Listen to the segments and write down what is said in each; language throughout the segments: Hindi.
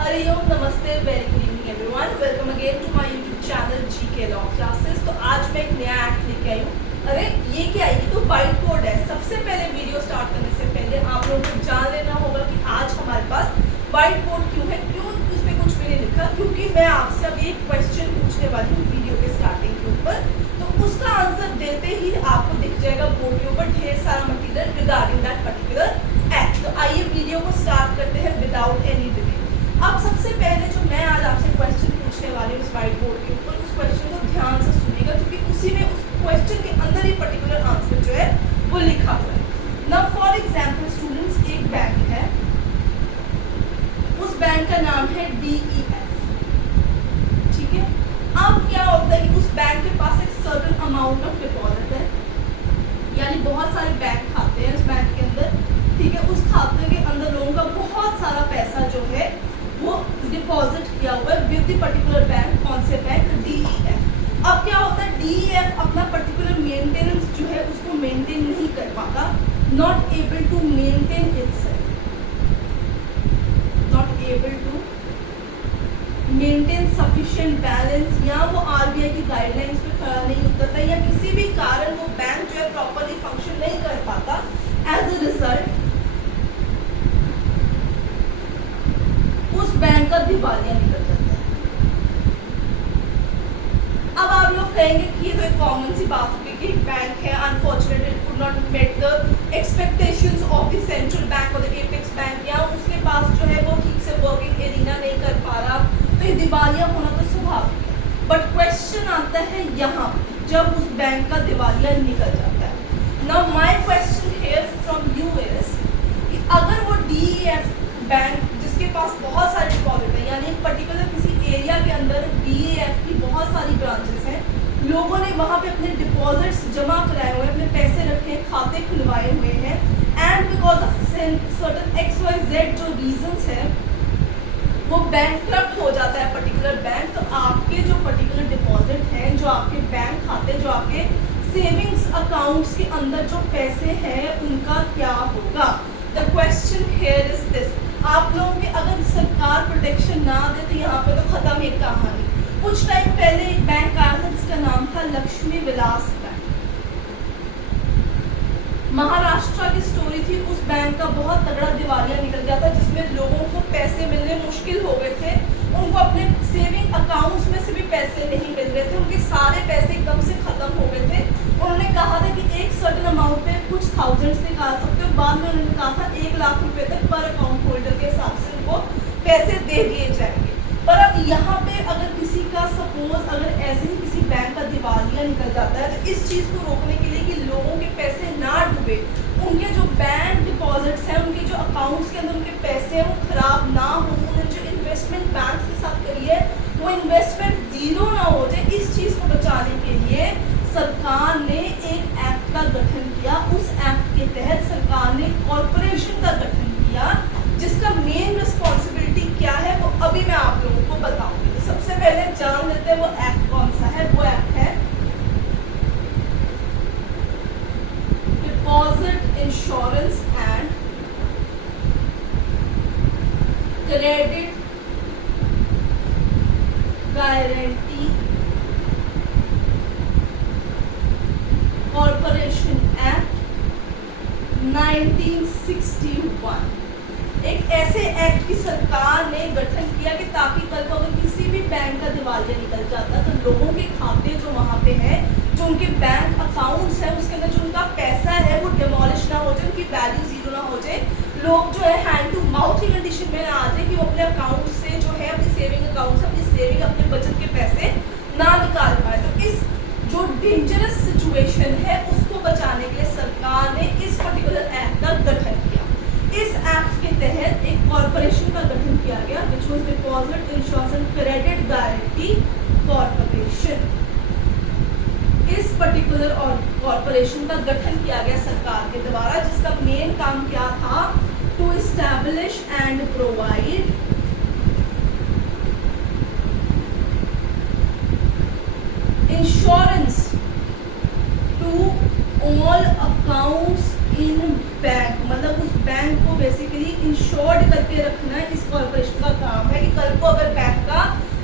हरिओम नमस्ते very good evening everyone, welcome again to my YouTube channel GK law classes. तो आज मैं एक नया एक्ट लेके आई हूँ। अरे ये क्या है, ये तो व्हाइट बोर्ड है। सबसे पहले वीडियो स्टार्ट करने से पहले आप लोगों को जान लेना होगा कि आज हमारे पास व्हाइट बोर्ड क्यों है, क्यों इसमें कुछ भी नहीं लिखा, क्योंकि मैं आपसे अभी एक क्वेश्चन पूछने वाली हूँ वीडियो के स्टार्टिंग के ऊपर। तो उसका आंसर देते ही आपको दिख जाएगा बोर्ड के ऊपर ढेर सारा material regarding that particular act. तो आइए वीडियो को स्टार्ट करते हैं विदाउट एनी डिले। अब सबसे पहले जो मैं आज आपसे क्वेश्चन पूछने वाली हूँ इस व्हाइट बोर्ड के ऊपर, उस क्वेश्चन को ध्यान से सुनिएगा, क्योंकि उसी में उस क्वेश्चन के अंदर ही पर्टिकुलर आंसर जो है वो लिखा हुआ है। नाउ फॉर एग्जांपल स्टूडेंट्स, एक बैंक है, उस बैंक का नाम है DEF, ठीक है। अब क्या होता है कि उस बैंक के पास एक सर्टेन अमाउंट ऑफ डिपॉजिट है, यानी बहुत सारे बैंक खाते हैं उस बैंक के अंदर, ठीक है। उस खाते के अंदर लोगों का बहुत सारा पैसा जो है वो डिपॉजिट किया हुआ है विद द पर्टिकुलर बैंक। कौन से बैंक? DEF। अब क्या होता है, DEF अपना पर्टिकुलर मेंटेनेंस जो है उसको मेंटेन नहीं कर पाता, not able to maintain itself, not able to maintain sufficient balance, या वो RBI की गाइडलाइंस पे खड़ा नहीं उतरता, या किसी भी कारण वो बैंक जो है प्रॉपर्ली फंक्शन नहीं कर पाता। एज अ रिजल्ट उस बैंक का दिवालिया निकल जाता है। अब आप लोग कहेंगे कि ये तो एक कॉमन सी बात होगी कि बैंक है, unfortunately it could not met the expectations of the central bank और द एपेक्स बैंक, या उसके पास जो है वो ठीक से वर्किंग एरिना नहीं कर पा रहा, तो ये दिवालिया होना तो स्वाभाविक है। बट क्वेश्चन आता है यहाँ जब उस बैंक का दिवालिया निकल जाता है। Now my question here from you is कि अगर वो DEF बैंक जिसके पास बहुत सारे डिपॉजिट है, यानी पर्टिकुलर किसी एरिया के अंदर DEF की बहुत सारी ब्रांचेस हैं, लोगों ने वहाँ पे अपने डिपॉजिट्स जमा कराए हुए हैं, अपने पैसे रखे हैं, खाते खुलवाए हुए हैं, and because of certain XYZ जो रीजंस है वो बैंकक्रप्ट हो जाता है पर्टिकुलर बैंक, तो आपके जो पर्टिकुलर डिपॉजिट हैं, जो आपके बैंक खाते, जो आपके सेविंग्स अकाउंट्स के अंदर जो पैसे हैं उनका क्या होगा। The question here is this. आप लोगों के अगर सरकार प्रोटेक्शन ना दे तो यहाँ पे तो खत्म एक कहानी। कुछ टाइम पहले एक बैंक आया था जिसका नाम था लक्ष्मी विलास बैंक, महाराष्ट्र की स्टोरी थी। उस बैंक का बहुत तगड़ा दिवालिया निकल गया था, जिसमें लोगों को पैसे मिलने मुश्किल हो गए थे, उनको अपने सेविंग अकाउंट्स में से भी पैसे नहीं मिल रहे थे, उनके सारे पैसे एकदम से खत्म हो गए थे। उन्होंने कहा था कि एक सर्टेन अमाउंट पे कुछ थाउजेंड्स निकाल सकते हो, बाद में उन्होंने कहा था 1 लाख रुपए तक पर अकाउंट होल्डर के हिसाब से उनको पैसे दे दिए जाएंगे। पर अब यहाँ पे अगर किसी का सपोज अगर ऐसे ही किसी बैंक का दिवालिया निकल जाता है, तो इस चीज़ को रोकने के लिए कि लोगों के पैसे ना डूबे, उनके जो बैंक डिपॉजिट्स हैं, उनके जो अकाउंट्स के अंदर उनके पैसे हैं वो खराब ना हो, उन्होंने जो इन्वेस्टमेंट बैंक के साथ करी है वो इन्वेस्टमेंट जीरो ना हो जाए, इस चीज़ को बचाने के लिए सरकार ने एक एक्ट का गठन किया। उस एक्ट के तहत सरकार ने कॉर्पोरेशन का गठन किया, जिसका मेन रिस्पॉन्सिबिलिटी क्या है वो अभी मैं आप लोगों को बताऊंगी। तो सबसे पहले जान लेते हैं वो एक्ट कौन सा है। वो एक्ट है deposit insurance and credit guarantee corporation act 1961। एक ऐसे एक्ट की सरकार ने गठन किया कि ताकि कल को अगर किसी भी बैंक का दिवालिया निकल जाता तो लोगों के खाते जो वहाँ पे हैं, जो उनके बैंक अकाउंट्स हैं, उसके अंदर जो उनका पैसा है वो डिमोलिश ना हो जाए, उनकी वैल्यू जीरो ना हो जाए, लोग जो है हैंड टू माउथ की कंडीशन में ना आ जाए कि वो अपने अकाउंट से जो है अपनी सेविंग अकाउंट से अपनी सेविंग अपने बचत के पैसे ना निकाल पाए। तो इस जो डेंजरस सिचुएशन है उसको बचाने के लिए सरकार ने इस पर्टिकुलर एक्ट का गठन किया। इस एक्ट के तहत एक कॉर्पोरेशन का गठन किया गया, which was deposit insurance and credit guarantee corporation. इस पर्टिकुलर कॉर्पोरेशन का गठन किया गया सरकार के द्वारा, जिसका मेन काम क्या था, to establish and provide insurance to all accounts in bank, मतलब उस बैंक को बेसिकली इंश्योर्ड करके रखना इस कॉर्पोरेशन का काम है। है कि कल को अगर बैंक का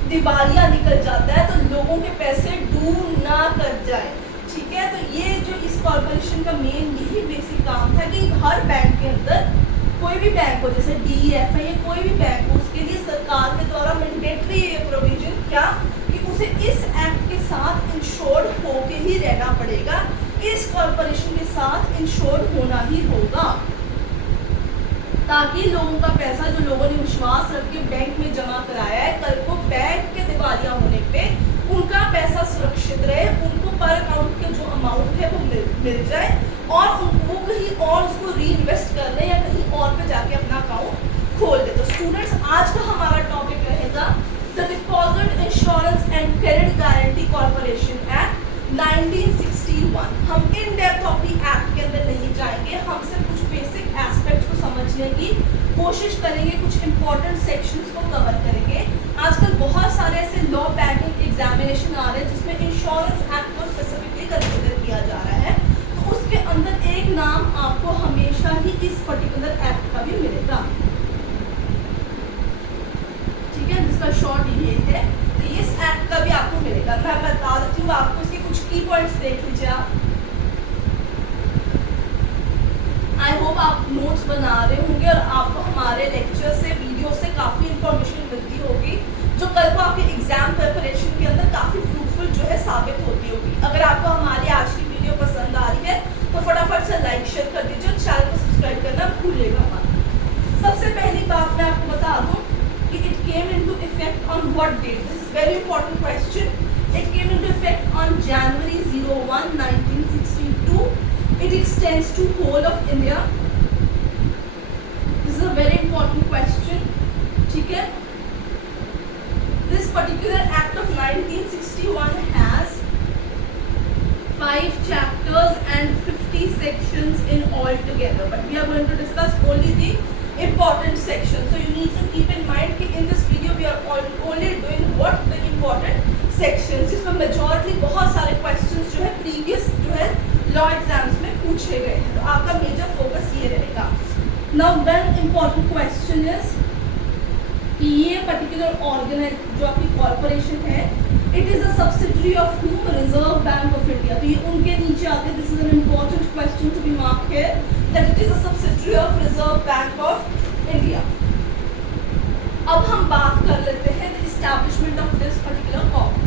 दिवालिया निकल जाता है तो लोगों के पैसे डूब ना कर जाए। ठीक है, तो ये जो इस कॉर्पोरेशन का मेन यही बेसिक काम था कि हर बैंक के अंदर कोई भी बैंक हो, जैसे DEF है, ये कोई भी बैंक हो, उसके लिए सरकार के द्वारा मैंडेटरी ये प्रोविजन क्या कि उसे इस एक्ट के साथ इंश्योर्ड होके ही रहना पड़ेगा, इस कॉर्पोरेशन के साथ इंश्योर्ड होना ही होगा, ताकि लोगों का पैसा जो लोगों ने विश्वास रख के बैंक में जमा कराया है, कल को बैंक के दिवालिया होने पे उनका पैसा सुरक्षित रहे, उनको पर अकाउंट के जो अमाउंट है वो मिल जाए और उनको कहीं और उसको री इन्वेस्ट कर लें या कहीं और पे जाके अपना अकाउंट खोल दे। तो स्टूडेंट्स, आज का हमारा टॉपिक रहेगा the deposit insurance and credit guarantee corporation act 1961। हम in depth of the act के अंदर नहीं जाएंगे, हम सिर्फ कुछ बेसिक एस्पेक्ट्स को समझने की कोशिश करेंगे, कुछ इंपॉर्टेंट सेक्शंस को कवर करेंगे। आजकल बहुत सारे ऐसे लॉ बैंकिंग एग्जामिनेशन आ रहे हैं जिसमें इंश्योरेंस एक्ट को स्पेसिफिकली कंसिडर किया जा रहा है, तो उसके अंदर एक नाम आपको हमेशा ही इस पर्टिकुलर एक्ट का भी मिलेगा। ठीक है, जिसका शॉर्ट ये है, तो इस एक्ट का भी आपको मिलेगा। मैं बता देती हूँ आपको, इसके कुछ की पॉइंट्स देख लीजिए आप। आई होप आप नोट्स बना रहे होंगे और आपको हमारे लेक्चर से, वीडियो से काफ़ी इंफॉर्मेशन मिलती होगी जो कल को आपके एग्जाम प्रिपरेशन के अंदर काफ़ी फ्रूटफुल जो है साबित होती होगी। अगर आपको हमारी आज की वीडियो पसंद आ रही है तो फटाफट से लाइक शेयर कर दीजिए और चैनल को सब्सक्राइब करना भूलिएगा मत। सबसे पहली बात मैं आपको बता दूं कि it came into effect on what date. This is very important question. It came into effect on January 01, 1962. It extends to whole of India. This is a very important question. ठीक है, this particular act of 1961 has 5 chapters and 50 sections in all together, but we are going to discuss only the important sections. So you need to keep in mind कि in this video we are only doing what the important sections, जिसमें majority बहुत सारे questions जो है previous जो है लॉ एग्जाम्स में पूछे गए हैं, तो आपका मेजर फोकस ये रहेगा। Now one important question is कि ये पर्टिकुलर ऑर्गेनाइज जो आपकी कॉर्पोरेशन है, it is a subsidiary of whom? Reserve bank of India. तो ये उनके नीचे आते, this is an important question to be mark here that it is a subsidiary of reserve bank of India. अब हम बात कर लेते हैं the establishment of this particular corporation.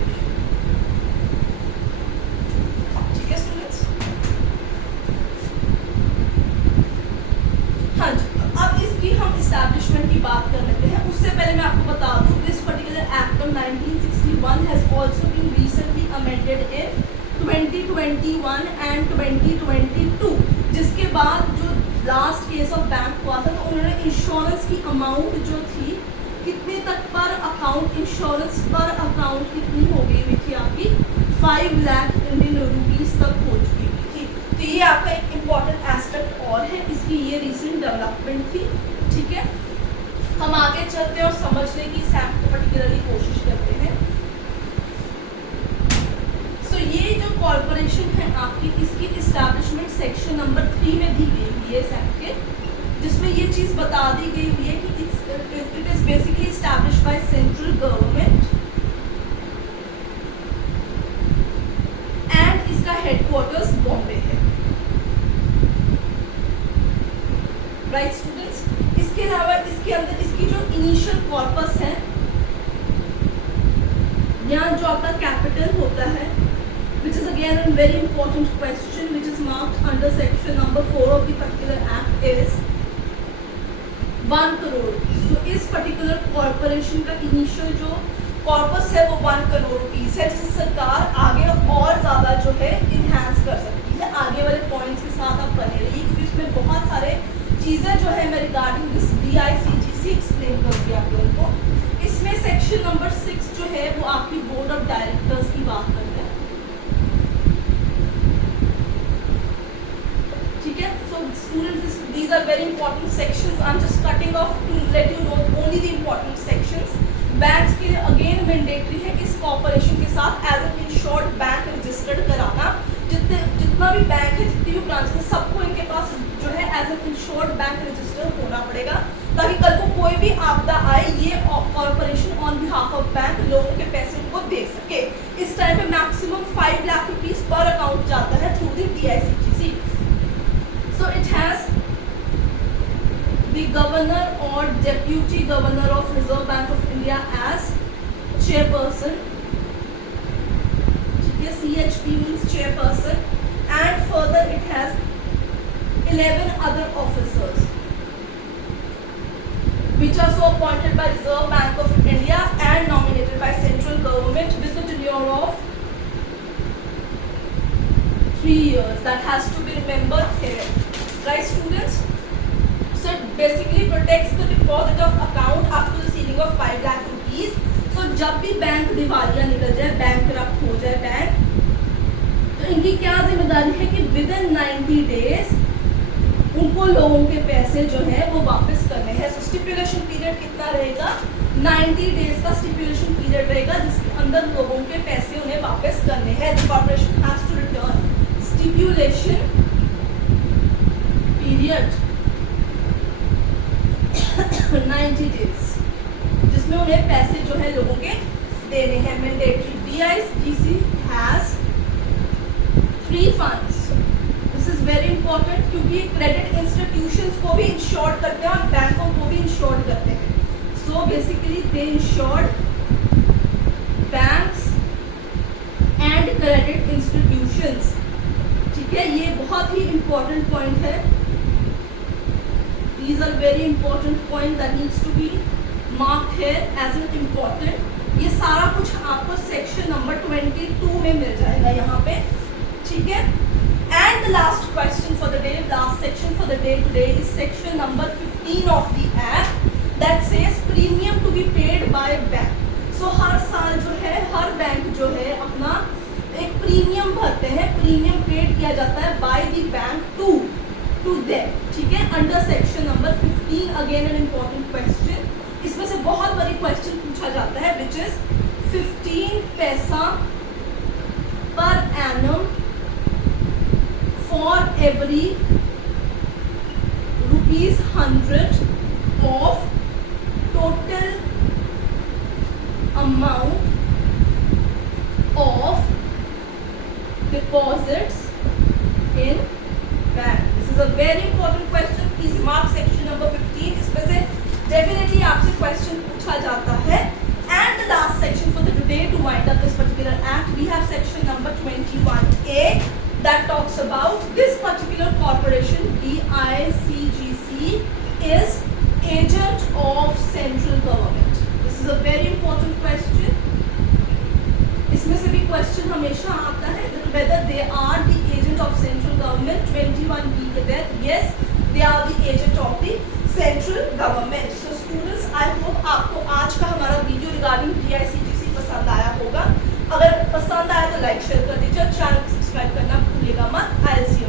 हाँ जी, अब इसकी हम इस्टेब्लिशमेंट की बात कर लेते हैं। उससे पहले मैं आपको बता दूं, this particular act of 1961 has also been recently amended in 2021 and 2022, जिसके बाद जो लास्ट केस ऑफ बैंक हुआ था तो उन्होंने इंश्योरेंस की अमाउंट जो थी कितने तक पर अकाउंट, इंश्योरेंस पर अकाउंट कितनी हो गई हुई थी आपकी 5 लाख इंडियन रुपीस तक हो चुकी थी। तो ये आपका एक इम्पॉर्टेंट एस्पेक्ट और है, इसकी ये रिसेंट डेवलपमेंट थी। ठीक है, हम आगे चलते हैं और समझने की इस एक्ट को पर्टिकुलरली कोशिश करते हैं। सो ये जो कॉर्पोरेशन है आपकी, इसकी इस्टेब्लिशमेंट सेक्शन नंबर 3 में दी गई हुई है इस एक्ट के, जिसमें ये चीज़ बता दी गई हुई है कि it is basically established by central government and इसका हेडक्वार्टर्स बॉम्बे है। राइट स्टूडेंट्स, इसके अलावा इसके अंदर इसकी जो इनिशियल कॉर्पस है, यहाँ जो आपका कैपिटल होता है, which is again a very important question which is marked under section number 4 of the particular act is 1 crore. so इस particular corporation का initial जो कॉर्पस है वो 1 करोड़ रुपीस है, जिसे सरकार आगे और ज़्यादा जो है इन्हांस कर सकती है। आगे वाले पॉइंट्स के साथ आप बने रहिए क्योंकि इसमें बहुत सारे चीज़ें जो है मैं रिगार्डिंग दिस DICGC एक्सप्लेन करूँगी आप लोगों को। इसमें सेक्शन नंबर 6 जो है वो आपकी बोर्ड ऑफ डायरेक्टर्स की बात करते हैं। ठीक है, so students, these are very important sections. I'm just cutting off to let you know only the important sections. Banks के लिए अगेन मैंडेटरी है इस कॉर्पोरेशन के साथ as an insured bank registered कराना। जितना भी बैंक है, जितनी भी ब्रांच है, सबको इनके पास जो है as an insured bank registered होना पड़ेगा, ताकि कल को कोई भी आपदा आए ये corporation Deputy Governor of Reserve Bank of India as chairperson. CHP means chairperson, and further it has 11 other officers which are so appointed by Reserve Bank of India and nominated by central government with a tenure of 3 years. That has to be remembered here, right students? So it basically protects the deposit of account up to the ceiling of 5 lakh rupees. So जब भी बैंक दिवालिया निकल जाए, बैंकरप्ट हो जाए बैंक, तो इनकी क्या जिम्मेदारी है कि विद इन 90 डेज उनको लोगों के पैसे जो है वो वापस करने हैं. सो स्टिपुलेशन पीरियड कितना रहेगा? 90 डेज का स्टिपुलेशन पीरियड रहेगा जिसके अंदर लोगों के पैसे उन्हें वापस करने हैं. The corporation has to return stipulation period 90 days जिसमें उन्हें पैसे जो है लोगों के देने हैं. Mandatory. DICGC has 3 funds. This is very important क्योंकि क्रेडिट इंस्टीट्यूशंस को भी इंश्योर करते हैं और बैंकों को भी इंश्योर करते हैं. So basically they insured banks and credit institutions. ठीक है, ये बहुत ही इंपॉर्टेंट पॉइंट है. These are very important point that needs to be marked here as an important. ये सारा कुछ आपको सेक्शन नंबर 22 में मिल जाएगा यहाँ पे. ठीक है. And the last question for the day, last section for the day today is section number 15 of the Act that says premium to be paid by bank. So हर साल जो है हर बैंक जो है अपना एक प्रीमियम भरते हैं. प्रीमियम पेड किया जाता है by the bank to them. ठीक है. Under section number 15 again an important question. इसमें से बहुत बड़ी क्वेश्चन पूछा जाता है विच इज 15 पैसा per annum for every ₹100 of total amount of deposits in bank. This is a very important question. Please mark section number 15. इसमें से definitely आपसे question पूछा जाता है. And the last section for the today to wind up this particular act, we have section number 21A. That talks about this particular corporation. DICGC is agent of central government. This is a very important question. इसमें से भी question हमेशा आता है that whether they are the agent of central government. 21B के तहत yes, they are the agent of the central government. So students, I hope आपको आज का हमारा वीडियो regarding DICGC पसंद आया होगा. अगर पसंद आया तो लाइक शेयर कर दीजिए और चैनल सब्सक्राइब करना भूलिएगा मत. I'll see